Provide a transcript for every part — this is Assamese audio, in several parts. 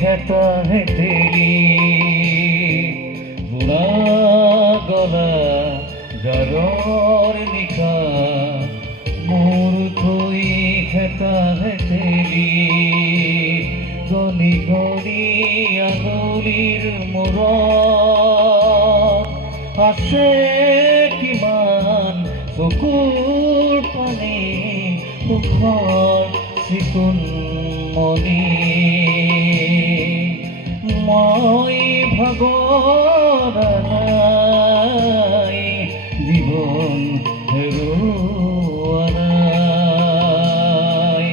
कहता है तेरी बुरा गला जरोर निखा मोर कोई कहता है तेरी गली गली आंगुलिर मोरत আছে কিমান চকুৰ পানী মুখৰ চিকুণ মণি মই ভাগৰা নাই জীৱন হেৰুৱা নাই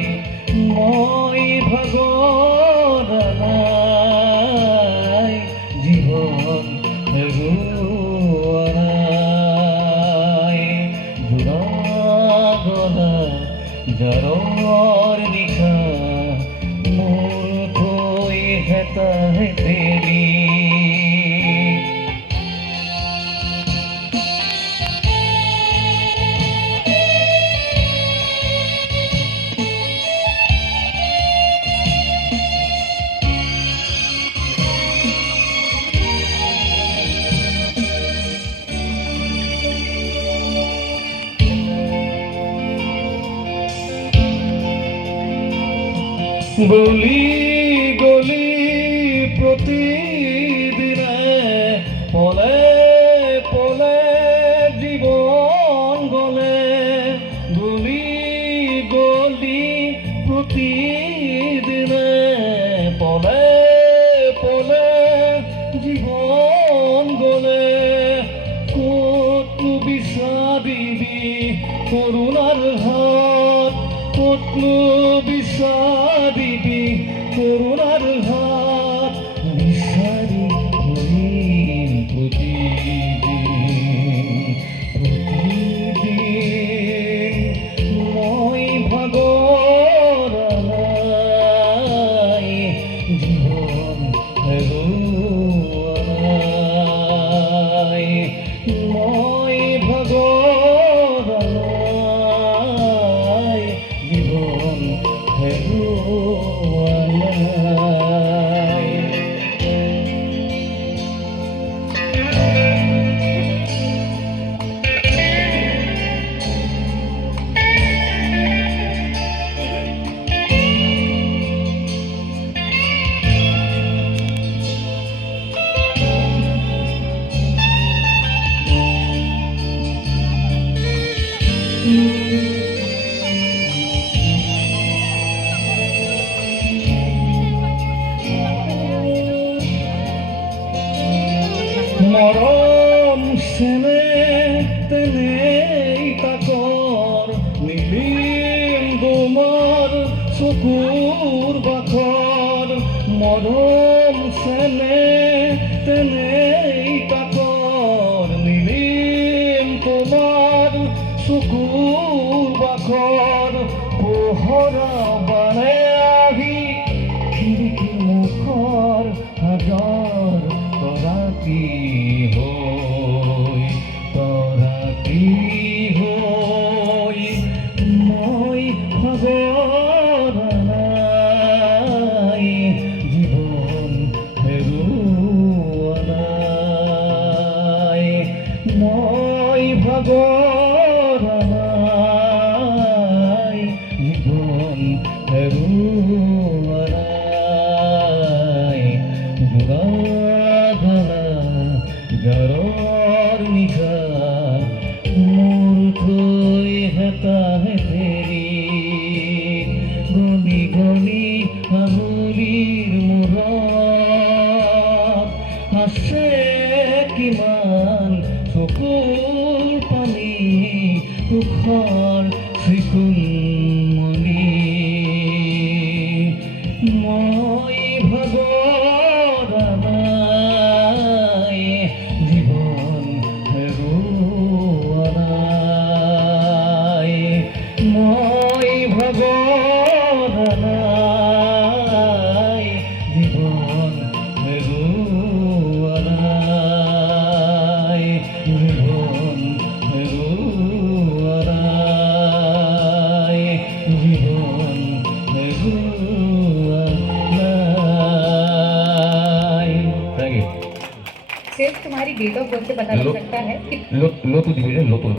মই ভাগৰা নাই জীৱন হেৰুৱা নাই বুঢ়া গলা জাৰৰ নিশা মোৰ থৈ হেতা হে তেৰি গলি গলি প্ৰতিদিনে পলে পলে জীৱন গলে গলি গলি প্ৰতিদিনে পলে পলে জীৱন গলে ক'তনো বিচাৰিবি কৰোণাৰ হাত ক'তনো বিচাৰিবি কৰোণাৰ হাত বিচাৰি ফুৰিম প্ৰতিদিন মই ভাগৰা নাই জীৱন হেৰুৱা নাই মই ভাগৰা নাই জীৱন হেৰুৱা নাই মৰম চেনেহ তেনেই তাকৰ মিলিম তোমাৰ চকুৰ বাখৰ মৰম চেনেহ তেনেই তাকৰ মিলিম তোমাৰ চকুৰ বাখৰ পোহৰা বানে আহি খিৰিকী মুখৰ হাজাৰ তৰাতি হৈ মই ভাগৰা নাই জীৱন হেৰুৱা নাই মই ভাগৰা নাই জীৱন হেৰুৱা নাই বুঢ়া গলা জাৰৰ নিশা মোৰ থৈ হেতা হে তেৰি গলি গলি আঙুলিৰ মূৰত আছে কিমান চকুৰ পানী সুখৰ চিকুণ মণি মই ভাগৰা নাই জীৱন হেৰুৱা নাই মই ভাগৰা নাই জীৱন হেৰুৱা নাই জীৱন হেৰুৱা নাই জীৱন হেৰুৱা নাই सिर्फ तुम्हारी डेट ऑफ बर्थ से पता लो- लग सकता है कि লতু দিবি রে লতু